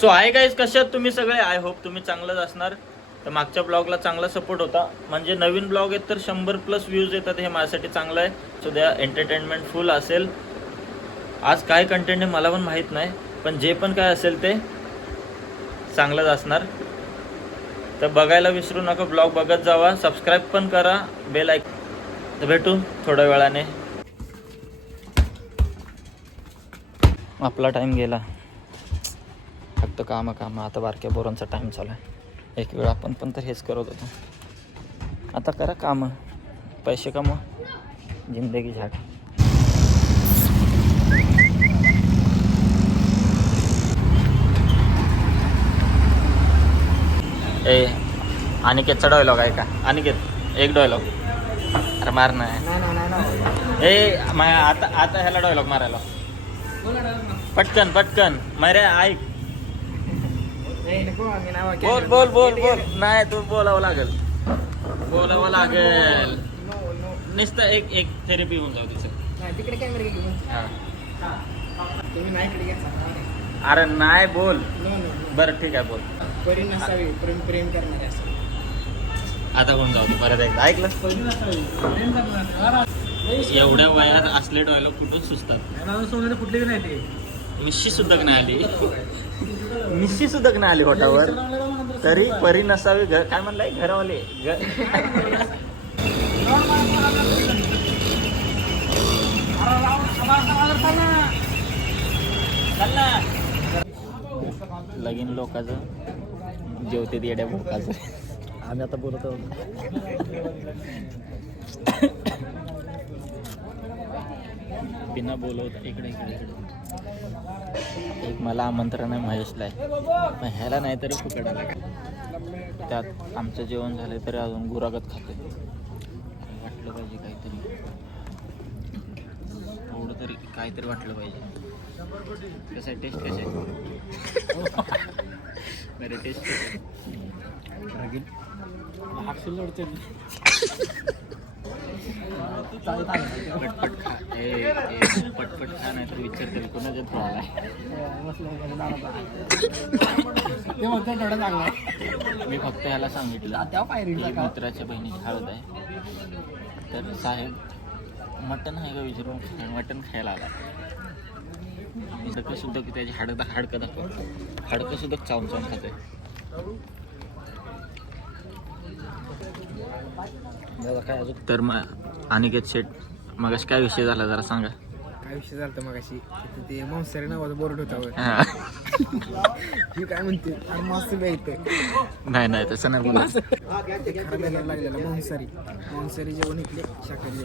So आहे guys, कशात तुम्ही सगळे? आय होप तुम्ही चांगलंच असणार. तर मागच्या ब्लॉगला चांगला सपोर्ट होता, म्हणजे नवीन ब्लॉग आहेत तर 100+ व्ह्यूज येतात, हे माझ्यासाठी चांगलं आहे. सो द्या एंटरटेनमेंट फुल असेल. आज काय कंटेंट आहे मला पण माहीत नाही, पण जे पण काय असेल ते चांगलंच असणार. तर बघायला विसरू नका, ब्लॉग बघत जावा, सबस्क्राईब पण करा, बेल आयकॉन. तर भेटू थोड्या वेळाने. आपला टाईम गेला, फक्त काम आता बारक्या बोरांचा टाईम चालू आहे. एक वेळ आपण पण तर हेच करत होतो. आता करा कामं, पैसे कमवा, जिंदगी झाड. ए अनिकेतचा डायलॉग आहे का? अनिकेत एक डायलॉग. अरे मार नाही. आता ह्याला डायलॉग मारायला पटकन पटकन. मरे ऐक, बोल बोल बोल बोल. नाही तू बोलावं लागेल. नुसतं एक थेरपी होऊन जाऊ तिचं. अरे नाही बोल. बरं ठीक आहे बोल. प्रेम करणारे असं आता कोण जाऊ दे परत एकदा. ऐकलं? एवढ्या वयात असले डायलॉग कुठून सुचतात? कुठले नाही ते मिशी सुद्धा नाही आली. मिशी सुद्धा नाही आली होटावर, तरी परी नसावी घर. काय म्हणलाय घरवाले? लगीन लोकांचं जेवते येड्या भोकाचं. आम्ही आता बोलत आहोत. बिना बोलवता इकडे एक मला आमंत्रण आहे महेशला आहे, पण ह्याला नाही तरी फुकट आला. त्यात आमचं जेवण झालं तरी अजून गुरागत खातोय. वाटलं पाहिजे काहीतरी, थोडं तरी काहीतरी वाटलं पाहिजे. कसं आहे टेस्ट? कसे बरे टेस्ट पटपट खा. पटपट खा, नाही तर विचार तरी कोणाच्या थोडा. मी फक्त ह्याला सांगितलं मित्राच्या बहिणीची हळद आहे, तर साहेब मटण आहे का विचारून मटण खायला आला. सगळं सुद्धा त्याची हाडकं दाखव, हाडकं सुद्धा चावून चावून खाते. तर मग अनिकेत शेठ, मग काय विषय झाला जरा सांगा. काय विषय झाला मगाशी? ते मांसाहारी नावाचं बोर्ड होता. काय म्हणते? नाही तसं नाही बोला. लागलेला मांसाहारी जेवण इकडे शाकाहारी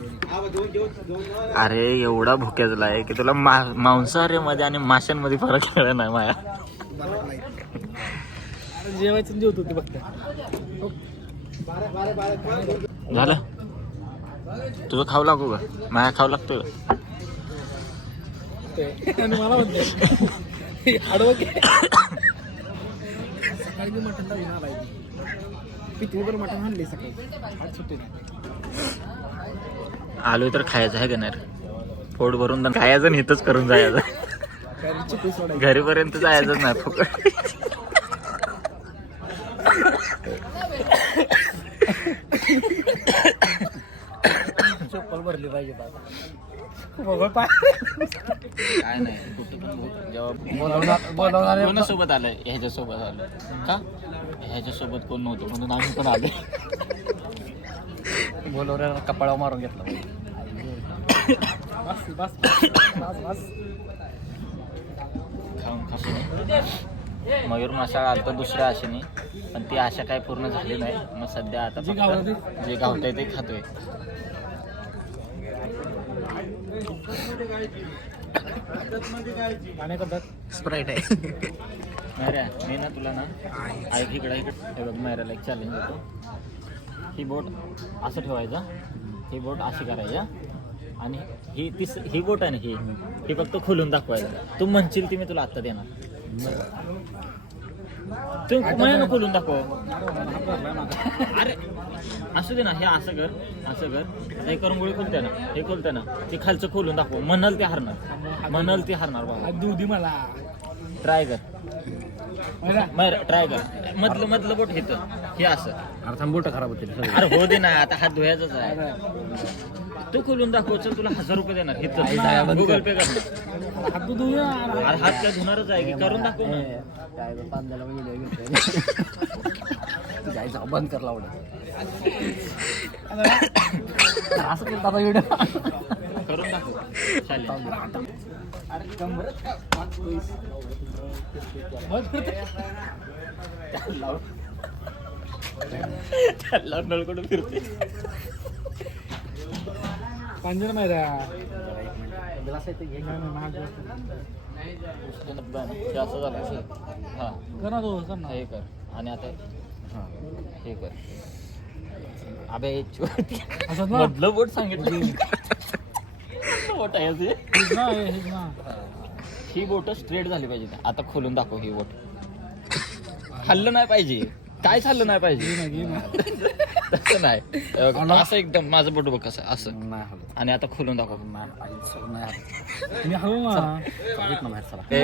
जेवण. अरे एवढा भुक्याचला आहे की तुला मांसाहारीमध्ये आणि माशांमध्ये फरक कळला नाही माया. जेवायचं जेवत होते फक्त. झालं तुझं खाऊ लागू का? माया खाऊ लागतोय का? आणि मला म्हणते सकाळी मटण लावून आलाय. पितळीवर मटण आणले सकाळी. आज सुट्टी नाही. आलोय तर खायचं आहे का नाही? पोट भरून खायचं, इथंच करून जायचं. घरीपर्यंत जायचं नाही फुकट. चप्पल भरली पाहिजे काय नाही कुठं जेव्हा कोणासोबत आलंय? ह्याच्यासोबत आलं का? ह्याच्यासोबत कोण नव्हतं म्हणून आम्ही पण आले. बोलवऱ्याला कपाळावर मारून घेतला. खाऊन खाऊन मयूर मसाला आलता दुसऱ्या आशेने, पण ती आशा काय पूर्ण झाली नाही. मग सध्या आता जे गावतंय ते खातोय. स्प्राईट आहे. मैऱ्या, मी ना तुला ना ऐक इकडे बघ मैऱ्याला एक चॅलेंज देतो. ही बोट असं ठेवायचं, ही बोट अशी करायची, आणि ही बोट आहे ना ही फक्त खोलून दाखवायचं. तू म्हणशील ती मी तुला आत्ता देणार. तू मला खोलून दाखव. अरे असू दे ना, हे असं कर हे करून गोळी खोलते ना, हे खोलते ना, ते खालचं खोलून दाखव. म्हणाल ते हारणार बाबा. दूधी मला ट्राय कर. ट्राय कर मधलं बोट घेतं हे असं. अरे बोट खराब होते अरे हो दे ना, आता हात धुयाचाच आहे. तू खोलून दाखव, चल तुला 1000 रुपये देणार. इथं गुगल पे कर. हात धुया. अरे हात काय धुणारच आहे की, करून दाखव ना. काय पांद्याला जायचं बंद कर लावलं असं केलं बाबा व्हिडिओ करून दाखव चालेल. त्याला नळकडून फिरते. पांजर माहिती असं झालं. हा हे कर आणि आता हे कर. अबे मधलं बोट सांगितलं. बोट आहे असे. ही बोट स्ट्रेट झाली पाहिजे. आता खोलून दाखव ही बोट. हल्लं नाही पाहिजे, कायच हल्लं नाही पाहिजे. तसं नाही, असं एकदम माझं बोट बघ कसं असं. आणि आता खोलून दाखव.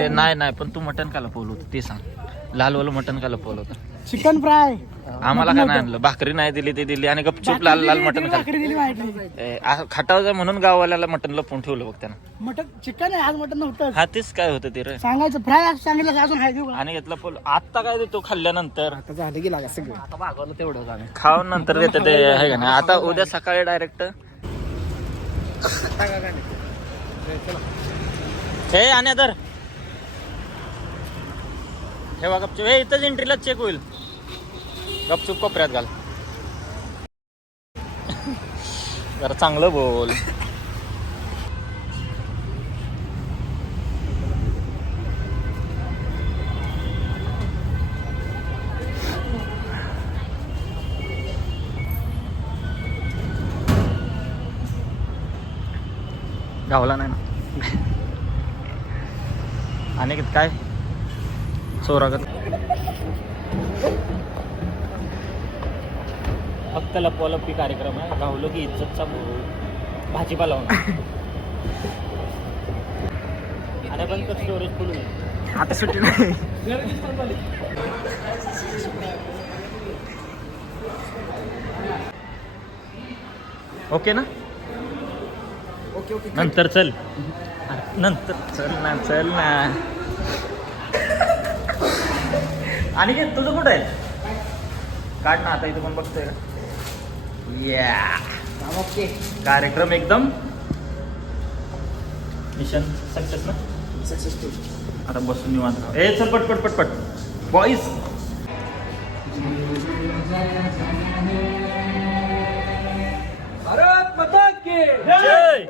नाही पण तू मटण का लपवलं होतं ते सांग. लालवालं मटण का लपवलं होतं? Chicken fry. आम्हाला काय नाही आणलं. भाकरी नाही दिली ते दिली आणि गपचूप लाल लाल मटण खटावचं म्हणून गाववाल्याला मटण लपवून ठेवलं बघ त्यानं. मटन चिकन आहे आज, मटन नव्हतं. हा तेच काय होतं ते रे. सांगायचं फ्राय सांगितलं अजून आहे देऊ. आणि घेतलं पोल. आता काय देतो खाल्ल्यानंतर? आता झालं की लागा सगळं. आता भागवलं तेवढं आम्ही खाऊन नंतर देते ते आहे का नाही. आता उद्या सकाळी डायरेक्ट हे आणि तर हे बघा गपचूप. हे इथंच एंट्रीला चेक होईल. गपचूप कोपऱ्यात घाल. जरा चांगलं बोल. गावला नाही ना. आणि काय चोरागत फक्त लपवालपी कार्यक्रम आहे. गावलो की इज्जतचा भाजीपाला होणार. आणि पण तर स्टोरेज फुल होईल. आता सुट्टी नाही. ओके ना. Okay okay. नंतर चल ना. आणि काय तुझं कुठं आहे? काढ ना आता. इथं पण बघतोय का? ओके. कार्यक्रम एकदम मिशन सक्सेस ना. सक्सेसफुल. आता बसून निवांत राहा. ए चल पटपट बॉईज. भारत माता की जय.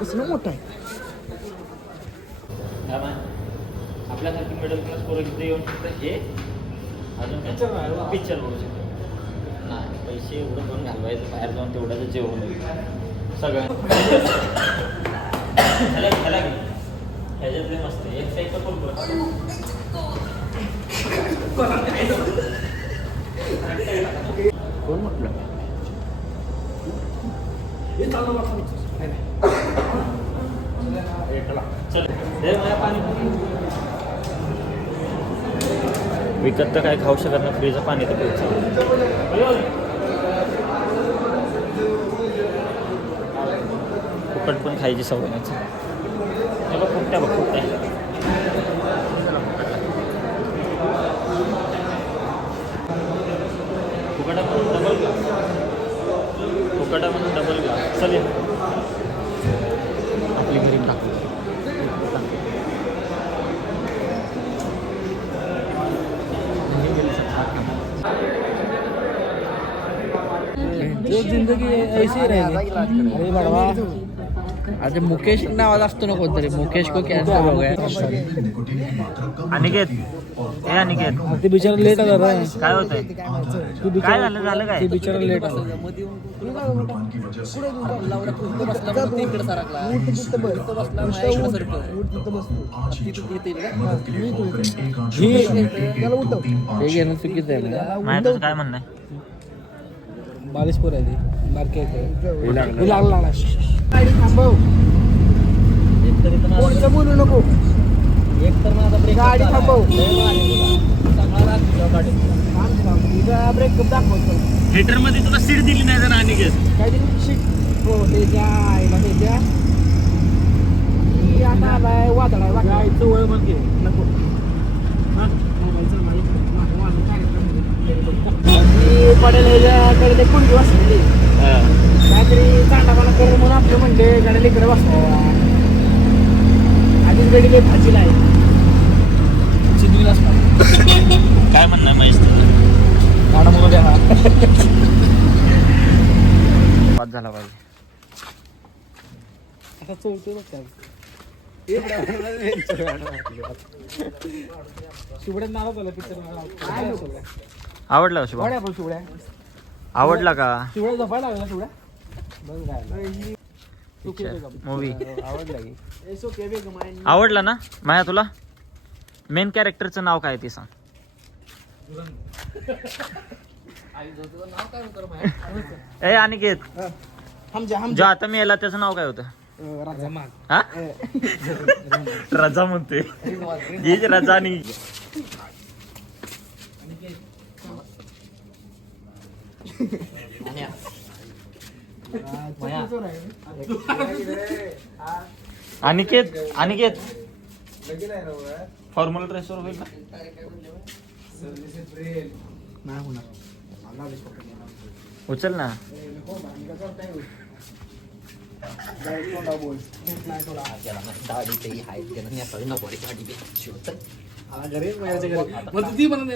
कसं मोठं आहे. आपल्यासारखी मिडल क्लास पोरं इथे येऊन शकतं. हे अजून पिक्चर बघू शकतो. नाही पैसे एवढं पण घालवायचं बाहेर जाऊन तेवढ्याचं जेवण सगळं ह्याला घे. ह्याच्यातले मस्त एक साईडचं पण कोण म्हटलं? चल पाणी. विकत तर काय खाऊ शकत नाही. फ्रीजचं पाणी तर प्यायचं. फुकट पण खायची सवय नाही. फुकट्या फुकट्या. फुकटा म्हणून डबल ग्लास. फुकटा म्हणून डबल ग्लास. चल आपली घरी टाकू. जिंदगी ऐसी रहेगी. अरे बडवा. आज मुकेश नावाचा असतो ना कोणतरी. मुकेश को कॅन्सर हो गया. अनिकेत हे अनिकेत ते बिचारा लेट आला रे. काय होतंय? काय झालं काय? ते बिचारा लेट आला. हे घेणं चुकीचं आहे. माझं काय म्हणणं आहे? बालिशपूर आहे ती. बारके लागला. बोलू नको. एक तर माझा ब्रेक गाडी थांबव. ब्रेकअप दाखवतो थिएटर मध्ये तुला सीट दिली नाही जर आणि घेत काहीतरी शिट हो त्याच्या आईला त्याच्या ही आता आलाय वादळ आहे गायचं वळ म्हणजे नको ती पडेल ह्याच्याकडे ते कुंडी बसलेली काहीतरी चांडापाना करून म्हणून आपलं म्हणजे गाड्या इकडे बसवा आधीच गाडी काही भाजीला आहे चिंचणीला असणार काय म्हणणं महेश तुझं? गाडा म्हणून द्या हा पास झाला पाहिजे. आता चौथं बघ काय शिवड्यात नाव झालं पिक्चर आवडला का शुभम? आपण शिवड्या आवडला का शिवड्या झोपायला लागला शिवड्या मूवी? आवडला की आवडला ना माया तुला? मेन कॅरेक्टरचं नाव काय ते सांग. ए अनिकेत, जो आता मी याला त्याचं नाव काय होतं? हा रजा म्हणते हीच रजा आणि अनिकेत अनिकेत फॉर्म्युला ड्रेसवर होईल ना? उचल ना.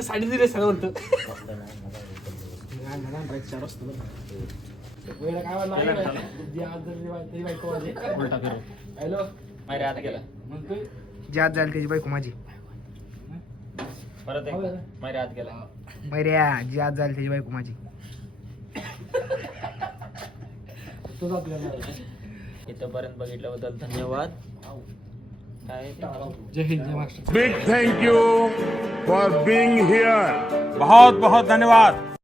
साडी दिली सगळं म्हणतो उलटा करू. हॅलो मारे आता गेला ज्यात जाईल त्याची बायको माझी परत एकदा मारे आत गेला. मैऱ्या ज्यात जाईल त्याची बायको माझी इथपर्यंत बघितल्याबद्दल धन्यवाद. काय जय हिंद जय Maharashtra Big thank you for being here. बहुत बहुत धन्यवाद.